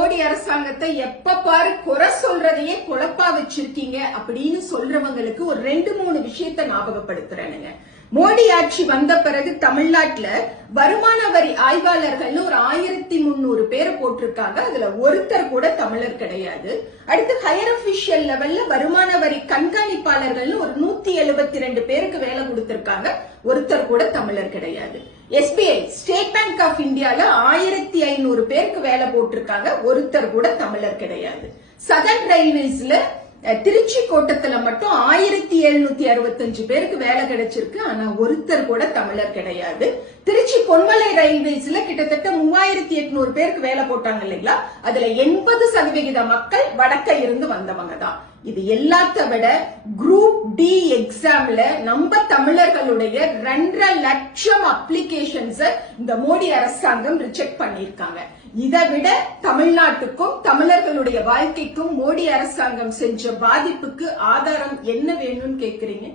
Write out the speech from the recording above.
மோடி அரசாங்கத்தை எப்ப பாரு குறை சொல்றதையே குழப்பா வச்சிருக்கீங்க அப்படின்னு சொல்றவங்களுக்கு ஒரு 2-3 விஷயத்தை ஞாபகப்படுத்துறேனுங்க. மோடி ஆட்சி வந்த பிறகு தமிழ்நாட்டுல வருமான வரி ஆய்வாளர்கள்னு ஒரு 1300 பேரை போட்டிருக்காங்க. அதுல ஒருத்தர் கூட தமிழர் கிடையாது. அடுத்து ஹையர் அபிஷியல் லெவல்ல வருமான வரி கண்காணிப்பாளர்கள்னு ஒரு 172 பேருக்கு வேலை கொடுத்திருக்காங்க. ஒருத்தர் கூட தமிழர் கிடையாது. SBI ஸ்டேட் பேங்க் ஆஃப் இந்தியால 1500 பேருக்கு வேலை போட்டிருக்காங்க. ஒருத்தர் கூட தமிழர் கிடையாது. சதர்ன் ரயில்வேஸ்ல திருச்சி கோட்டத்துல மட்டும் 1765 பேருக்கு வேலை கிடைச்சிருக்கு. ஆனா ஒருத்தர் கூட தமிழர் கிடையாது. திருச்சி பொன்மலை ரயில்வேஸ்ல கிட்டத்தட்ட 3800 பேருக்கு வேலை போட்டாங்க இல்லைங்களா? அதுல 80% மக்கள் வடக்க இருந்து வந்தவங்க தான். இது எல்லாத்த விட குரூப் டி எக்ஸாம்ல நம்ம தமிழர்களுடைய 2.5 லட்சம் அப்ளிகேஷன்ஸ் இந்த மோடி அரசாங்கம் ரிஜெக்ட் பண்ணிருக்காங்க. இதை விட தமிழ்நாட்டுக்கும் தமிழர்களுடைய வாழ்க்கைக்கும் மோடி அரசாங்கம் செஞ்ச பாதிப்புக்கு ஆதாரம் என்ன வேணும்னு கேக்குறீங்க?